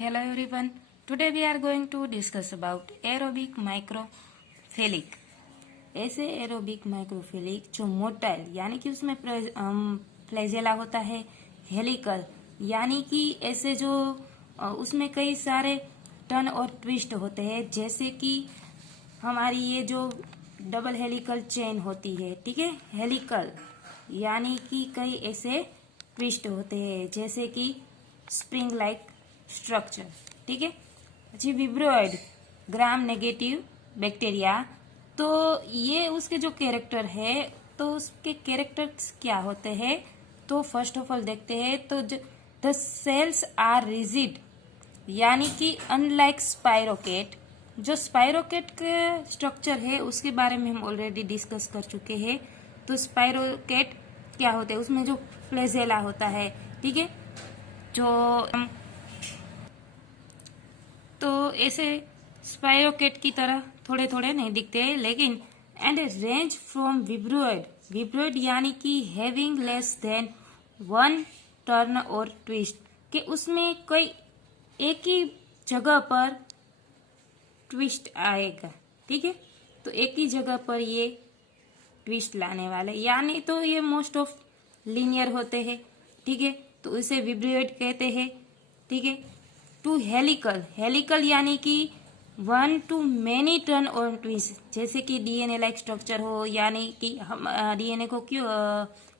Hello everyone. Today we are going to discuss about aerobic microphilic. ऐसे aerobic माइक्रोफिलिक जो motile यानी कि उसमें फ्लैजेला होता है, हेलिकल यानी कि ऐसे जो उसमें कई सारे टर्न और ट्विस्ट होते हैं, जैसे कि हमारी ये जो डबल हेलिकल चेन होती है, ठीक है। हेलिकल यानी कि कई ऐसे ट्विस्ट होते हैं जैसे कि स्प्रिंग लाइक स्ट्रक्चर, ठीक है जी। विब्रोइड ग्राम नेगेटिव बैक्टीरिया, तो ये उसके जो कैरेक्टर है, तो उसके कैरेक्टर्स क्या होते हैं, तो फर्स्ट ऑफ ऑल देखते हैं। तो द सेल्स आर रिजिड यानी कि अनलाइक स्पाइरोकेट, जो स्पाइरोकेट के स्ट्रक्चर है उसके बारे में हम ऑलरेडी डिस्कस कर चुके हैं। तो स्पाइरोकेट क्या होते हैं, उसमें जो फ्लैजेला होता है, ठीक है, जो तो ऐसे स्पाइरोकेट की तरह थोड़े थोड़े नहीं दिखते हैं, लेकिन एंड रेंज फ्रॉम विब्रोइड, विब्रोइड यानी कि having less than one turn और ट्विस्ट, कि उसमें कोई एक ही जगह पर ट्विस्ट आएगा, ठीक है। तो एक ही जगह पर ये ट्विस्ट लाने वाले, यानी तो ये मोस्ट ऑफ लीनियर होते हैं, ठीक है। तो इसे विब्रोइड कहते हैं, ठीक है। टू हेलिकल, हेलिकल यानी कि वन टू मेनी टर्न और ट्विस्ट, जैसे कि डीएनए लाइक स्ट्रक्चर हो, यानी कि हम डीएनए को क्यों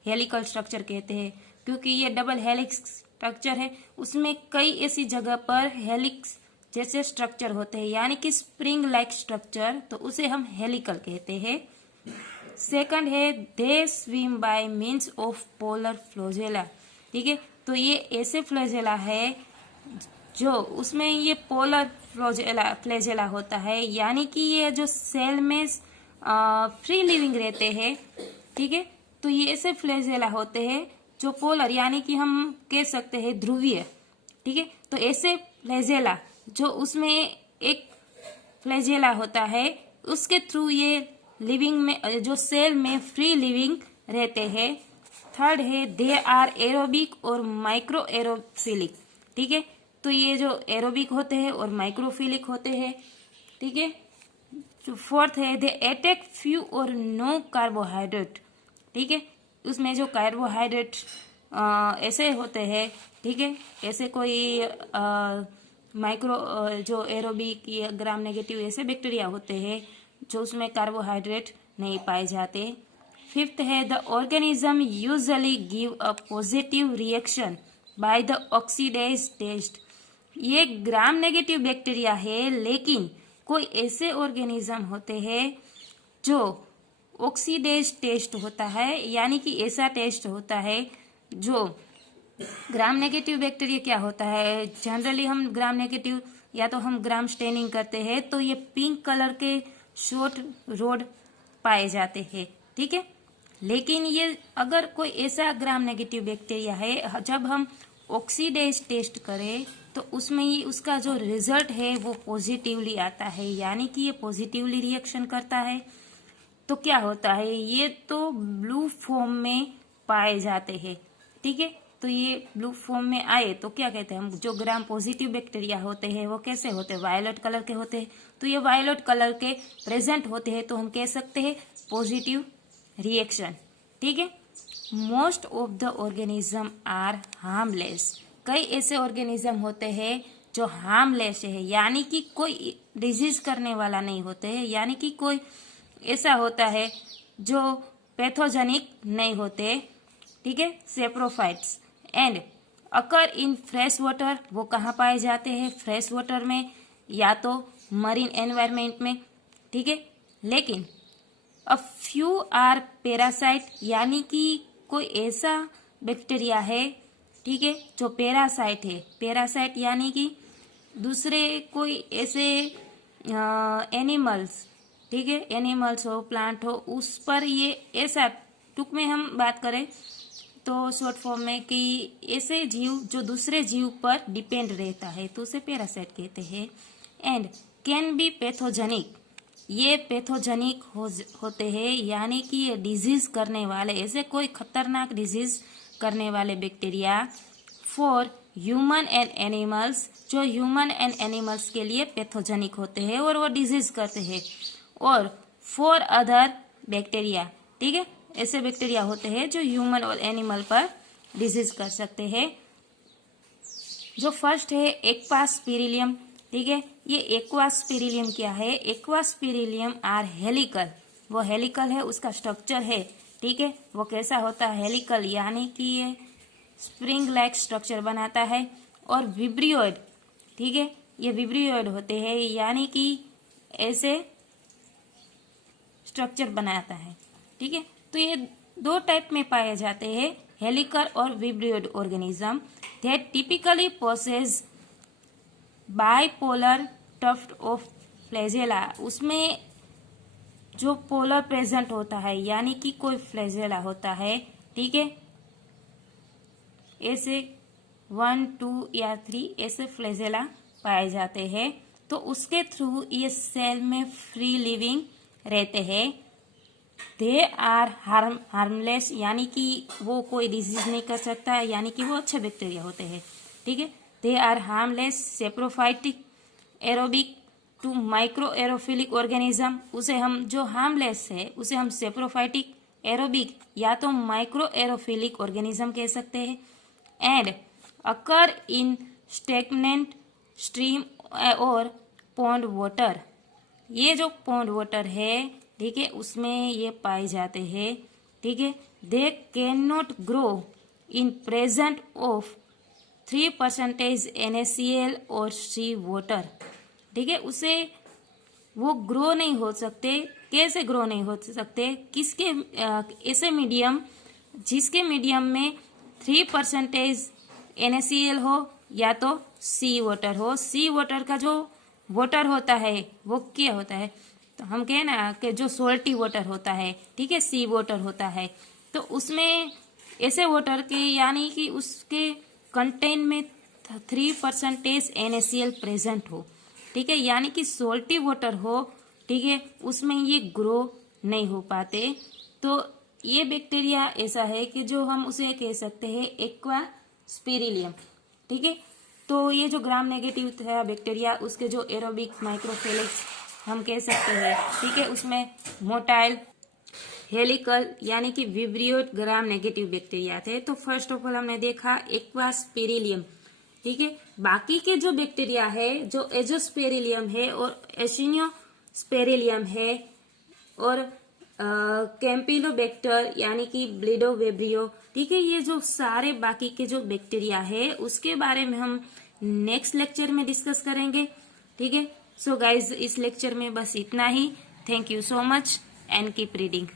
हेलिकल स्ट्रक्चर कहते हैं, क्योंकि ये डबल हेलिक्स स्ट्रक्चर है, उसमें कई ऐसी जगह पर हेलिक्स जैसे स्ट्रक्चर होते हैं, यानी कि स्प्रिंग लाइक स्ट्रक्चर, तो उसे हम हेलिकल कहते हैं। सेकंड है दे swim bye means of polar flagella, ठीक है। तो ये ऐसे फ्लैजेला है जो उसमें ये पोलर फ्लैजेला होता है, यानी कि ये जो सेल में फ्री लिविंग रहते हैं, ठीक है। तो ये ऐसे फ्लैजेला होते हैं जो पोलर यानी कि हम कह सकते हैं ध्रुवीय, ठीक है। तो ऐसे फ्लैजेला जो उसमें एक फ्लैजेला होता है, उसके थ्रू ये लिविंग में जो सेल में फ्री लिविंग रहते हैं। थर्ड है दे आर एरोबिक और माइक्रो एरोफिलिक, ठीक है। तो ये जो एरोबिक होते हैं और माइक्रोफिलिक होते हैं, ठीक है। जो फोर्थ है दे अटैक फ्यू और नो कार्बोहाइड्रेट, ठीक है। उसमें जो कार्बोहाइड्रेट ऐसे होते हैं, ठीक है, ऐसे कोई माइक्रो जो एरोबिक या ग्राम नेगेटिव ऐसे बैक्टीरिया होते हैं जो उसमें कार्बोहाइड्रेट नहीं पाए जाते। फिफ्थ है the organism usually give a positive reaction by the oxidase test, ये ग्राम नेगेटिव बैक्टीरिया है, लेकिन कोई ऐसे ऑर्गेनिज्म होते हैं जो ऑक्सीडेज टेस्ट होता है, यानी कि ऐसा टेस्ट होता है जो ग्राम नेगेटिव बैक्टीरिया क्या होता है, जनरली हम ग्राम नेगेटिव या तो हम ग्राम स्टेनिंग करते हैं तो ये पिंक कलर के शॉर्ट रोड पाए जाते हैं, ठीक है। लेकिन ये अगर कोई ऐसा ग्राम नेगेटिव बैक्टीरिया है, जब हम ऑक्सीडेज टेस्ट करें तो उसमें ये उसका जो रिजल्ट है वो पॉजिटिवली आता है, यानी कि ये पॉजिटिवली रिएक्शन करता है। तो क्या होता है, ये तो ब्लू फॉर्म में पाए जाते हैं, ठीक है। तो ये ब्लू फॉर्म में आए तो क्या कहते हैं हम, जो ग्राम पॉजिटिव बैक्टीरिया होते हैं वो कैसे होते हैं, वायलेट कलर के होते हैं। तो ये वायलेट कलर के प्रेजेंट होते हैं तो हम कह सकते हैं पॉजिटिव रिएक्शन, ठीक है। Most of the organism are harmless, कई ऐसे ऑर्गेनिज्म होते हैं जो हार्मलेस है, यानी कि कोई डिजीज करने वाला नहीं होते हैं, यानी कि कोई ऐसा होता है जो पैथोजेनिक नहीं होते, ठीक है। Saprophytes and occur in fresh water, वो कहाँ पाए जाते हैं, फ्रेश वाटर में या तो मरीन एनवायरमेंट में, ठीक है। लेकिन अ फ्यू आर पैरासाइट, यानी कि कोई ऐसा बैक्टीरिया है, ठीक है, जो पैरासाइट है। पैरासाइट यानी कि दूसरे कोई ऐसे एनिमल्स, ठीक है, एनिमल्स हो प्लांट हो उस पर ये ऐसा, टुक में हम बात करें तो शॉर्ट फॉर्म में कि ऐसे जीव जो दूसरे जीव पर डिपेंड रहता है तो उसे पैरासाइट कहते हैं। एंड कैन बी पैथोजेनिक, ये पैथोजेनिक होते हैं, यानी कि ये डिजीज करने वाले, ऐसे कोई खतरनाक डिजीज करने वाले bacteria for human and animals, जो ह्यूमन एंड एनिमल्स के लिए पैथोजेनिक होते हैं और वो डिजीज करते हैं, और 4 अदर बैक्टीरिया, ठीक है, ऐसे बैक्टीरिया होते हैं जो ह्यूमन और एनिमल पर डिजीज कर सकते हैं। जो फर्स्ट है एक्वास्पिरिलियम, ठीक है, ये एक्वास्पिरिलियम क्या है? एक्वास्पिरिलियम आर हेलिकल, वो हेलिकल है, उसका स्ट्रक्चर है, ठीक है, वो कैसा होता है? हेलिकल, यानी कि ये स्प्रिंग लाइक स्ट्रक्चर बनाता है। और विब्रियोइड, ठीक है, ये विब्रियोइड होते हैं, यानी कि ऐसे स्ट्रक्चर बनाता है, ठीक है। तो ये 2 टाइप में पाए जाते हैं, हेलिकल और vibrioid organism, that typically possess bipolar tuft of flagella. उसमें जो पोलर प्रेजेंट होता है, यानी कि कोई फ्लैजेला होता है, ठीक है, ऐसे 1, 2 या 3 ऐसे फ्लैजेला पाए जाते हैं। तो उसके थ्रू ये सेल में फ्री लिविंग रहते हैं। दे आर हार्मलेस, यानी कि वो कोई डिजीज नहीं कर सकता है, यानी कि वो अच्छे बैक्टीरिया होते हैं, ठीक है। They are harmless saprophytic aerobic to micro aerophilic organism, उसे हम जो हार्मलेस है उसे हम सेप्रोफाइटिक एरोबिक या तो माइक्रो एरोफिलिक ऑर्गेनिज्म कह सकते हैं। And occur in stagnant stream और पॉन्ड वाटर, ये जो पॉन्ड वाटर है, ठीक है, उसमें ये पाए जाते हैं, ठीक है। They can not grow in present of 3% NaCl और सी वाटर, ठीक है, उसे वो ग्रो नहीं हो सकते। कैसे ग्रो नहीं हो सकते? किसके ऐसे मीडियम जिसके मीडियम में 3% NaCl हो या तो सी वाटर हो। सी वाटर का जो वाटर होता है वो क्या होता है? तो हम कहें ना कि जो सोल्टी वाटर होता है, ठीक है, सी वाटर होता है, तो उसमें ऐसे वाटर के यानी कि उसके कंटेंट में 3% NaCl प्रेजेंट हो, ठीक है, यानी कि सोल्टी वाटर हो, ठीक है, उसमें ये ग्रो नहीं हो पाते। तो ये बैक्टीरिया ऐसा है कि जो हम उसे कह सकते हैं एक्वास्पिरिलियम, ठीक है। तो ये जो ग्राम नेगेटिव था बैक्टीरिया, उसके जो एरोबिक माइक्रोफिलिक्स हम कह सकते हैं, ठीक है, उसमें मोटाइल, हेलिकल यानी कि विब्रियोइड ग्राम नेगेटिव बैक्टीरिया थे। तो फर्स्ट ऑफ ऑल हमने देखा एक्वास्पिरिलियम, ठीक है। बाकी के जो बैक्टीरिया है, जो एजोस्पेरिलियम है और एशिनियोस्पेरिलियम है और कैम्पिलोबैक्टर यानी कि ब्लिडोवेब्रियो, ठीक है, ये जो सारे बाकी के जो बैक्टीरिया है उसके बारे में हम नेक्स्ट लेक्चर में डिस्कस करेंगे, ठीक है। सो गाइज, इस लेक्चर में बस इतना ही। Thank you so much and keep reading.